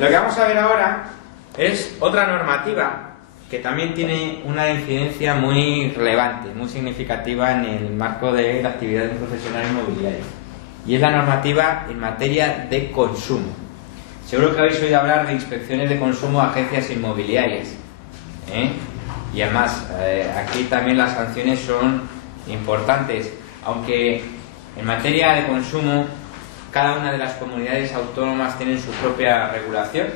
Lo que vamos a ver ahora es otra normativa que también tiene una incidencia muy relevante, muy significativa en el marco de la actividad de un profesional inmobiliario. Y es la normativa en materia de consumo. Seguro que habéis oído hablar de inspecciones de consumo a agencias inmobiliarias, y además aquí también las sanciones son importantes, aunque en materia de consumo cada una de las comunidades autónomas tienen su propia regulación.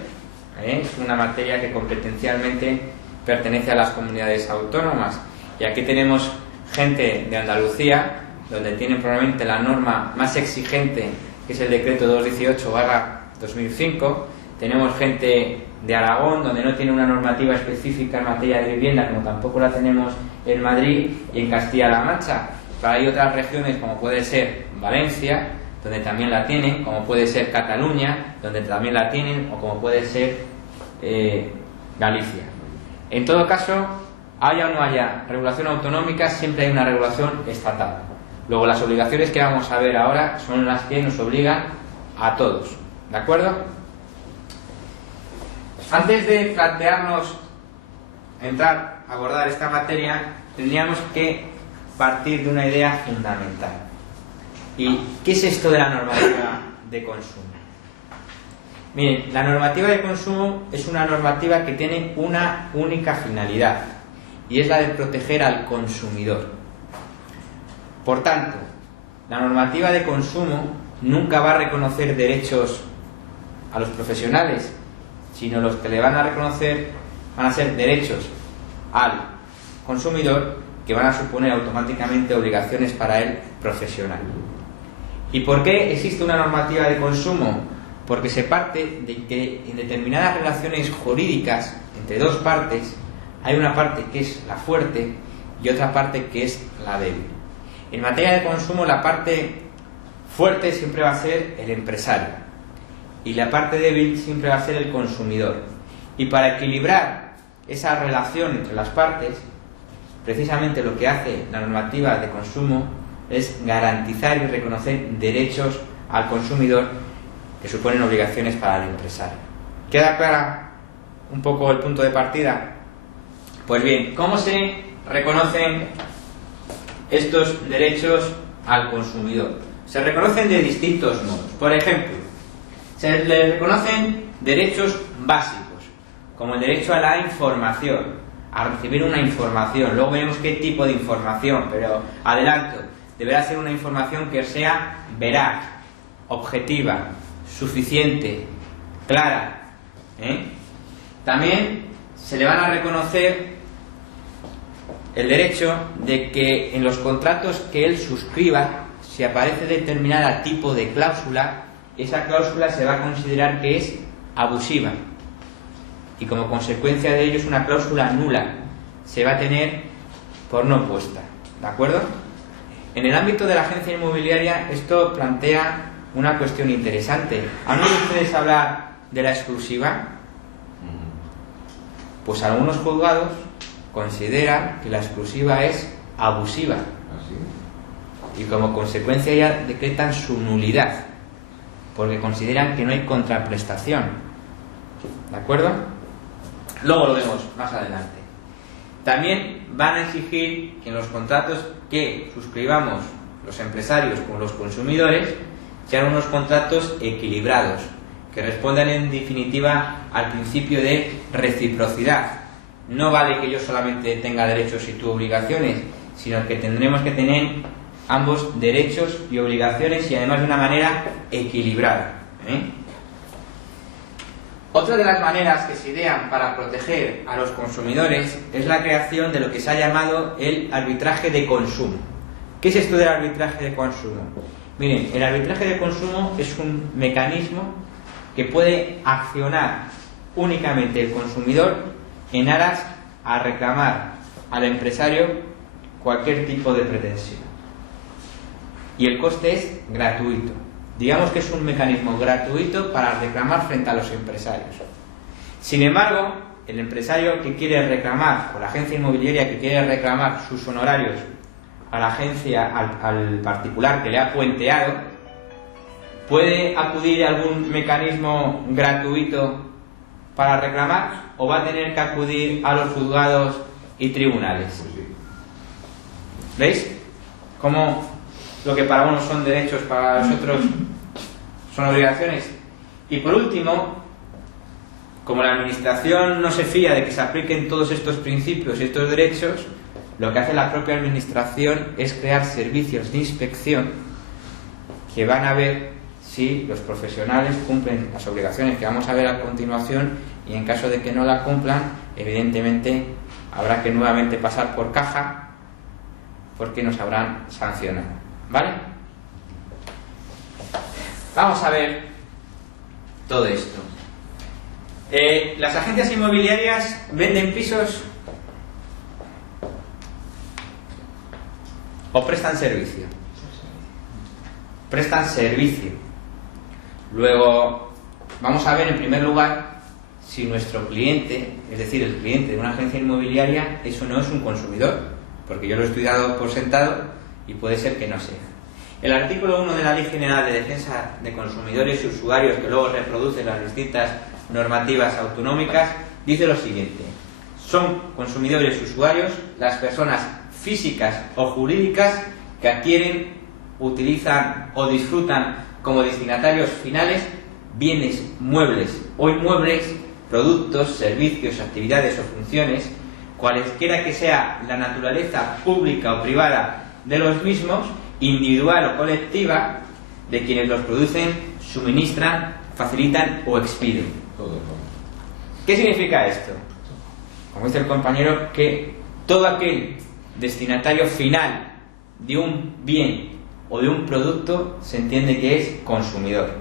Es una materia que competencialmente pertenece a las comunidades autónomas, y aquí tenemos gente de Andalucía, donde tienen probablemente la norma más exigente, que es el decreto 218/2005. Tenemos gente de Aragón, donde no tiene una normativa específica en materia de vivienda, como tampoco la tenemos en Madrid y en Castilla-La Mancha. Pero hay otras regiones, como puede ser Valencia, donde también la tienen, como puede ser Cataluña, donde también la tienen, o como puede ser Galicia. En todo caso, haya o no haya regulación autonómica, siempre hay una regulación estatal. Luego, las obligaciones que vamos a ver ahora son las que nos obligan a todos. ¿De acuerdo? Antes de plantearnos entrar a abordar esta materia, tendríamos que partir de una idea fundamental. ¿Y qué es esto de la normativa de consumo? Miren, la normativa de consumo es una normativa que tiene una única finalidad, y es la de proteger al consumidor. Por tanto, la normativa de consumo nunca va a reconocer derechos a los profesionales, sino los que le van a reconocer van a ser derechos al consumidor, que van a suponer automáticamente obligaciones para el profesional. ¿Y por qué existe una normativa de consumo? Porque se parte de que en determinadas relaciones jurídicas entre dos partes hay una parte que es la fuerte y otra parte que es la débil. En materia de consumo, la parte fuerte siempre va a ser el empresario y la parte débil siempre va a ser el consumidor. Y para equilibrar esa relación entre las partes, precisamente lo que hace la normativa de consumo es garantizar y reconocer derechos al consumidor que suponen obligaciones para el empresario. ¿Queda clara un poco el punto de partida? Pues bien, ¿cómo se reconocen estos derechos al consumidor? Se reconocen de distintos modos. Por ejemplo, se le reconocen derechos básicos, como el derecho a la información, a recibir una información. Luego veremos qué tipo de información, pero adelanto, deberá ser una información que sea veraz, objetiva, suficiente, clara. También se le van a reconocer el derecho de que en los contratos que él suscriba, si aparece determinada tipo de cláusula, esa cláusula se va a considerar que es abusiva, y como consecuencia de ello es una cláusula nula, se va a tener por no puesta. ¿De acuerdo? En el ámbito de la agencia inmobiliaria, esto plantea una cuestión interesante. ¿Han oído ustedes hablar de la exclusiva? Pues algunos juzgados consideran que la exclusiva es abusiva, y como consecuencia ya decretan su nulidad, porque consideran que no hay contraprestación. ¿De acuerdo? Luego lo vemos más adelante. También van a exigir que en los contratos que suscribamos los empresarios con los consumidores sean unos contratos equilibrados, que respondan en definitiva al principio de reciprocidad. No vale que yo solamente tenga derechos y tú obligaciones, sino que tendremos que tener ambos derechos y obligaciones, y además de una manera equilibrada. Otra de las maneras que se idean para proteger a los consumidores es la creación de lo que se ha llamado el arbitraje de consumo. ¿Qué es esto del arbitraje de consumo? Miren, el arbitraje de consumo es un mecanismo que puede accionar únicamente el consumidor en aras a reclamar al empresario cualquier tipo de pretensión. Y el coste es gratuito. Digamos que es un mecanismo gratuito para reclamar frente a los empresarios. Sin embargo, el empresario que quiere reclamar, o la agencia inmobiliaria que quiere reclamar sus honorarios a la agencia, al particular que le ha puenteado, puede acudir a algún mecanismo gratuito para reclamar o va a tener que acudir a los juzgados y tribunales? ¿Veis? Cómo lo que para unos son derechos, para los otros son obligaciones. Y por último, como la administración no se fía de que se apliquen todos estos principios y estos derechos, lo que hace la propia administración es crear servicios de inspección que van a ver si los profesionales cumplen las obligaciones que vamos a ver a continuación, y en caso de que no la cumplan, evidentemente habrá que nuevamente pasar por caja porque nos habrán sancionado. ¿Vale? Vamos a ver todo esto. Las agencias inmobiliarias venden pisos o prestan servicio. Prestan servicio. Luego vamos a ver en primer lugar si nuestro cliente, es decir, el cliente de una agencia inmobiliaria, eso no es un consumidor, porque yo lo he estudiado por sentado y puede ser que no sea. El artículo 1 de la Ley General de Defensa de Consumidores y Usuarios, que luego reproduce las distintas normativas autonómicas, dice lo siguiente: son consumidores y usuarios las personas físicas o jurídicas que adquieren, utilizan o disfrutan como destinatarios finales bienes muebles o inmuebles, productos, servicios, actividades o funciones, cualesquiera que sea la naturaleza pública o privada de los mismos, individual o colectiva, de quienes los producen, suministran, facilitan o expiden. ¿Qué significa esto? Como dice el compañero, que todo aquel destinatario final de un bien o de un producto se entiende que es consumidor.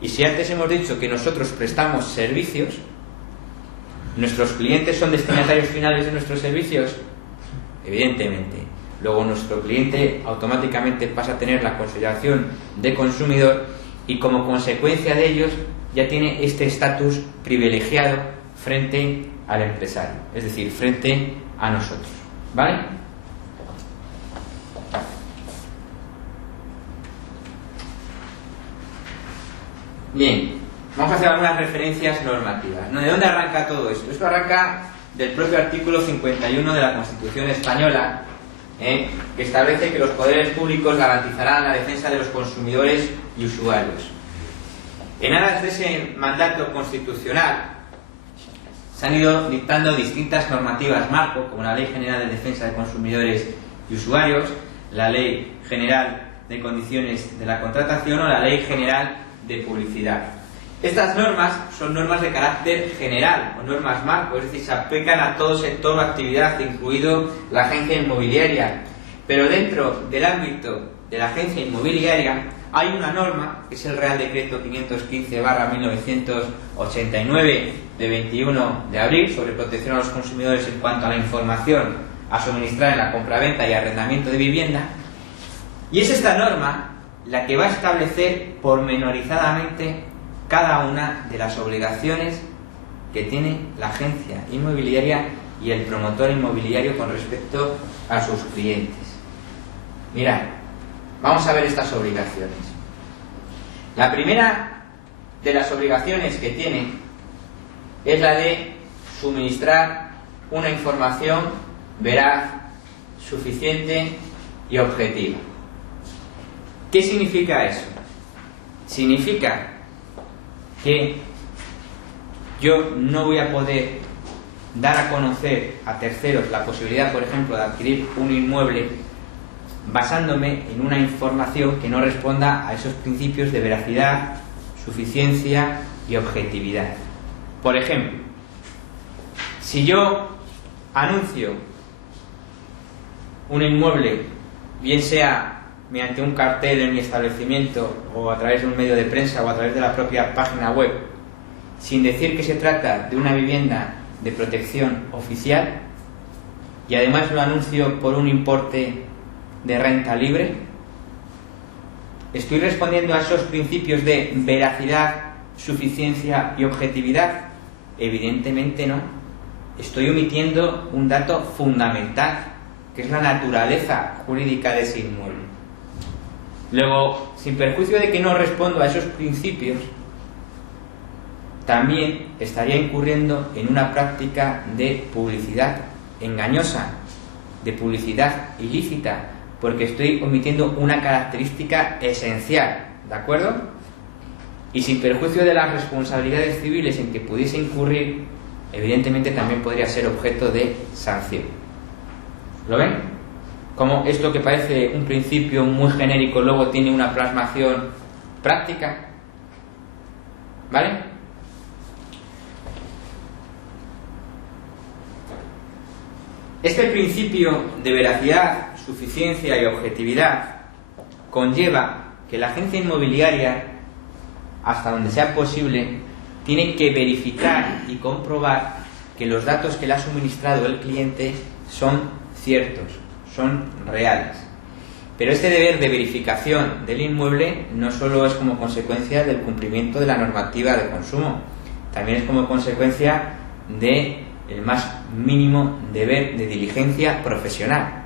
Y si antes hemos dicho que nosotros prestamos servicios, ¿nuestros clientes son destinatarios finales de nuestros servicios? Evidentemente. Luego nuestro cliente automáticamente pasa a tener la consideración de consumidor y como consecuencia de ellos ya tiene este estatus privilegiado frente al empresario, es decir, frente a nosotros. ¿Vale? Bien, vamos a hacer algunas referencias normativas. ¿De dónde arranca todo esto? Esto arranca del propio artículo 51 de la Constitución Española, que establece que los poderes públicos garantizarán la defensa de los consumidores y usuarios. En aras de ese mandato constitucional se han ido dictando distintas normativas marco, como la Ley General de Defensa de Consumidores y Usuarios, la Ley General de Condiciones de la Contratación o la Ley General de Publicidad. Estas normas son normas de carácter general o normas marco, es decir, se aplican a todo sector o actividad, incluido la agencia inmobiliaria. Pero dentro del ámbito de la agencia inmobiliaria hay una norma, que es el Real Decreto 515/1989 de 21 de abril sobre protección a los consumidores en cuanto a la información a suministrar en la compraventa y arrendamiento de vivienda. Y es esta norma la que va a establecer pormenorizadamente cada una de las obligaciones que tiene la agencia inmobiliaria y el promotor inmobiliario con respecto a sus clientes. Mirad, vamos a ver estas obligaciones. La primera de las obligaciones que tiene es la de suministrar una información veraz, suficiente y objetiva. ¿Qué significa eso? Significa que yo no voy a poder dar a conocer a terceros la posibilidad, por ejemplo, de adquirir un inmueble basándome en una información que no responda a esos principios de veracidad, suficiencia y objetividad. Por ejemplo, si yo anuncio un inmueble, bien sea mediante un cartel en mi establecimiento o a través de un medio de prensa o a través de la propia página web, sin decir que se trata de una vivienda de protección oficial, y además lo anuncio por un importe de renta libre, ¿estoy respondiendo a esos principios de veracidad, suficiencia y objetividad? Evidentemente no. Estoy omitiendo un dato fundamental, que es la naturaleza jurídica de ese inmueble. Luego, sin perjuicio de que no respondo a esos principios, también estaría incurriendo en una práctica de publicidad engañosa, de publicidad ilícita, porque estoy omitiendo una característica esencial, ¿de acuerdo? Y sin perjuicio de las responsabilidades civiles en que pudiese incurrir, evidentemente también podría ser objeto de sanción. ¿Lo ven? Como esto que parece un principio muy genérico luego tiene una plasmación práctica. ¿Vale? Este principio de veracidad, suficiencia y objetividad conlleva que la agencia inmobiliaria, hasta donde sea posible, tiene que verificar y comprobar que los datos que le ha suministrado el cliente son ciertos, son reales. Pero este deber de verificación del inmueble no solo es como consecuencia del cumplimiento de la normativa de consumo, también es como consecuencia de el más mínimo deber de diligencia profesional.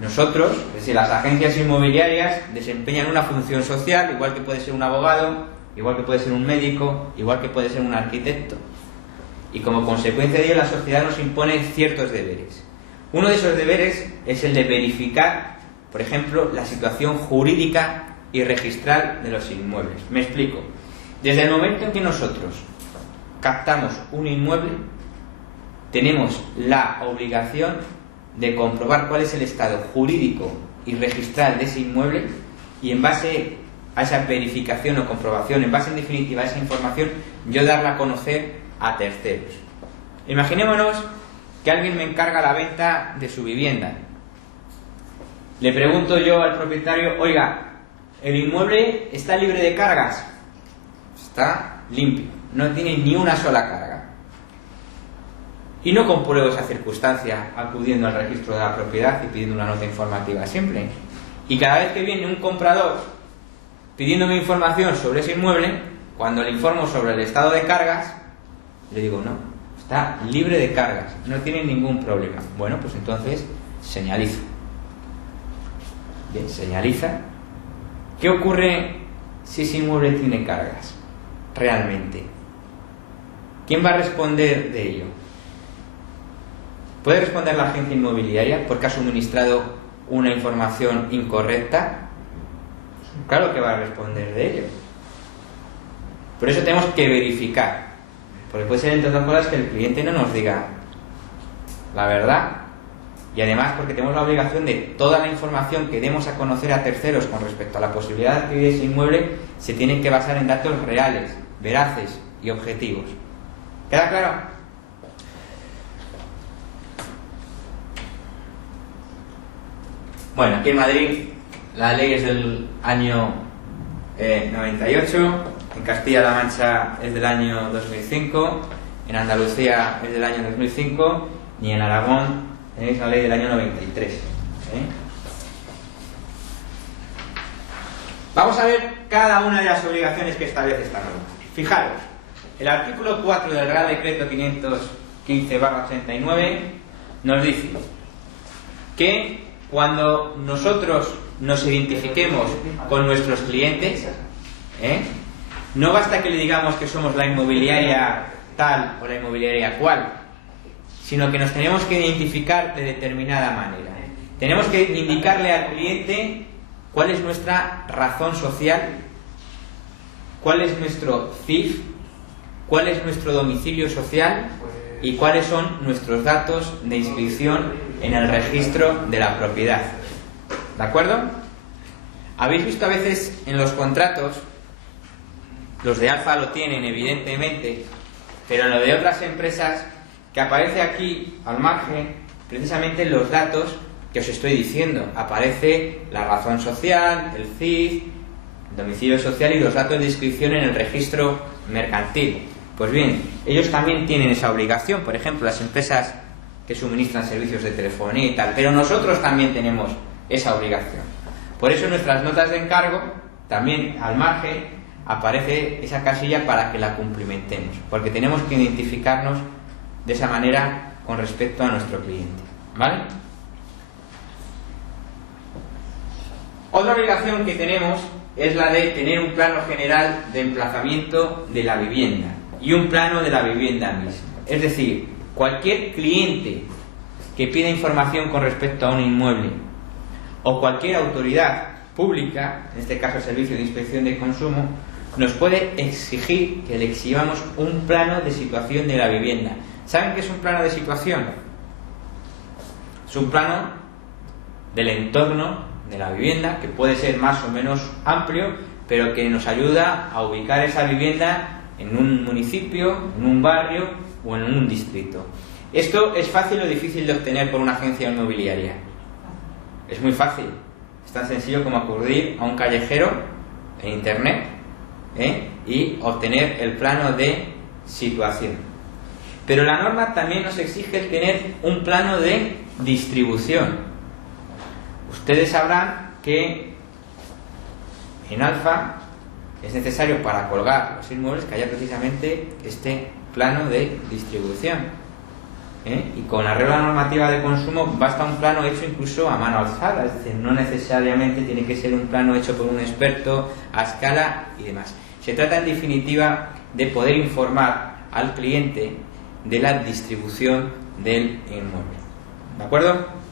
Nosotros, es decir, las agencias inmobiliarias desempeñan una función social, igual que puede ser un abogado, igual que puede ser un médico, igual que puede ser un arquitecto. Y como consecuencia de ello, la sociedad nos impone ciertos deberes. Uno de esos deberes es el de verificar, por ejemplo, la situación jurídica y registral de los inmuebles. Me explico. Desde el momento en que nosotros captamos un inmueble, tenemos la obligación de comprobar cuál es el estado jurídico y registral de ese inmueble, y en base a esa verificación o comprobación, en base en definitiva a esa información, yo darla a conocer a terceros. Imaginémonos que alguien me encarga la venta de su vivienda. Le pregunto yo al propietario: oiga, ¿el inmueble está libre de cargas? Está limpio, no tiene ni una sola carga. Y no compruebo esa circunstancia acudiendo al registro de la propiedad y pidiendo una nota informativa siempre. Y cada vez que viene un comprador pidiéndome información sobre ese inmueble, cuando le informo sobre el estado de cargas, le digo: no, está libre de cargas, no tiene ningún problema. Bueno, pues entonces señalizo. Bien, señaliza. ¿Qué ocurre si ese inmueble tiene cargas? Realmente, ¿quién va a responder de ello? ¿Puede responder la agencia inmobiliaria porque ha suministrado una información incorrecta? Claro que va a responder de ello. Por eso tenemos que verificar, porque puede ser, entre otras cosas, que el cliente no nos diga la verdad, y además porque tenemos la obligación de toda la información que demos a conocer a terceros con respecto a la posibilidad de adquirir ese inmueble se tiene que basar en datos reales, veraces y objetivos. ¿Queda claro? Bueno, aquí en Madrid la ley es del año 98, en Castilla-La Mancha es del año 2005, en Andalucía es del año 2005 y en Aragón tenéis la ley del año 93. Vamos a ver cada una de las obligaciones que establece esta norma. Fijaros, el artículo 4 del Real Decreto 515/89 nos dice que cuando nosotros nos identifiquemos con nuestros clientes, no basta que le digamos que somos la inmobiliaria tal o la inmobiliaria cual, sino que nos tenemos que identificar de determinada manera. Tenemos que indicarle al cliente cuál es nuestra razón social, cuál es nuestro CIF, cuál es nuestro domicilio social y cuáles son nuestros datos de inscripción en el registro de la propiedad. ¿De acuerdo? Habéis visto a veces en los contratos, los de Alfa lo tienen evidentemente, pero en lo de otras empresas, que aparece aquí al margen precisamente los datos que os estoy diciendo. Aparece la razón social, el CIF, el domicilio social y los datos de inscripción en el registro mercantil. Pues bien, ellos también tienen esa obligación, por ejemplo, las empresas que suministran servicios de telefonía y tal, pero nosotros también tenemos esa obligación. Por eso en nuestras notas de encargo, también al margen, aparece esa casilla para que la cumplimentemos, porque tenemos que identificarnos de esa manera con respecto a nuestro cliente. ¿Vale? Otra obligación que tenemos es la de tener un plano general de emplazamiento de la vivienda y un plano de la vivienda misma. Es decir, cualquier cliente que pida información con respecto a un inmueble o cualquier autoridad pública, en este caso el Servicio de Inspección de Consumo, nos puede exigir que le exhibamos un plano de situación de la vivienda. ¿Saben qué es un plano de situación? Es un plano del entorno de la vivienda, que puede ser más o menos amplio, pero que nos ayuda a ubicar esa vivienda en un municipio, en un barrio o en un distrito. Esto es fácil o difícil de obtener por una agencia inmobiliaria. Es muy fácil. Es tan sencillo como acudir a un callejero en internet y obtener el plano de situación. Pero la norma también nos exige el tener un plano de distribución. Ustedes sabrán que en Alfa es necesario, para colgar los inmuebles, que haya precisamente este plano de distribución. Y con la regla normativa de consumo basta un plano hecho incluso a mano alzada, es decir, no necesariamente tiene que ser un plano hecho por un experto a escala y demás. Se trata en definitiva de poder informar al cliente de la distribución del inmueble. ¿De acuerdo?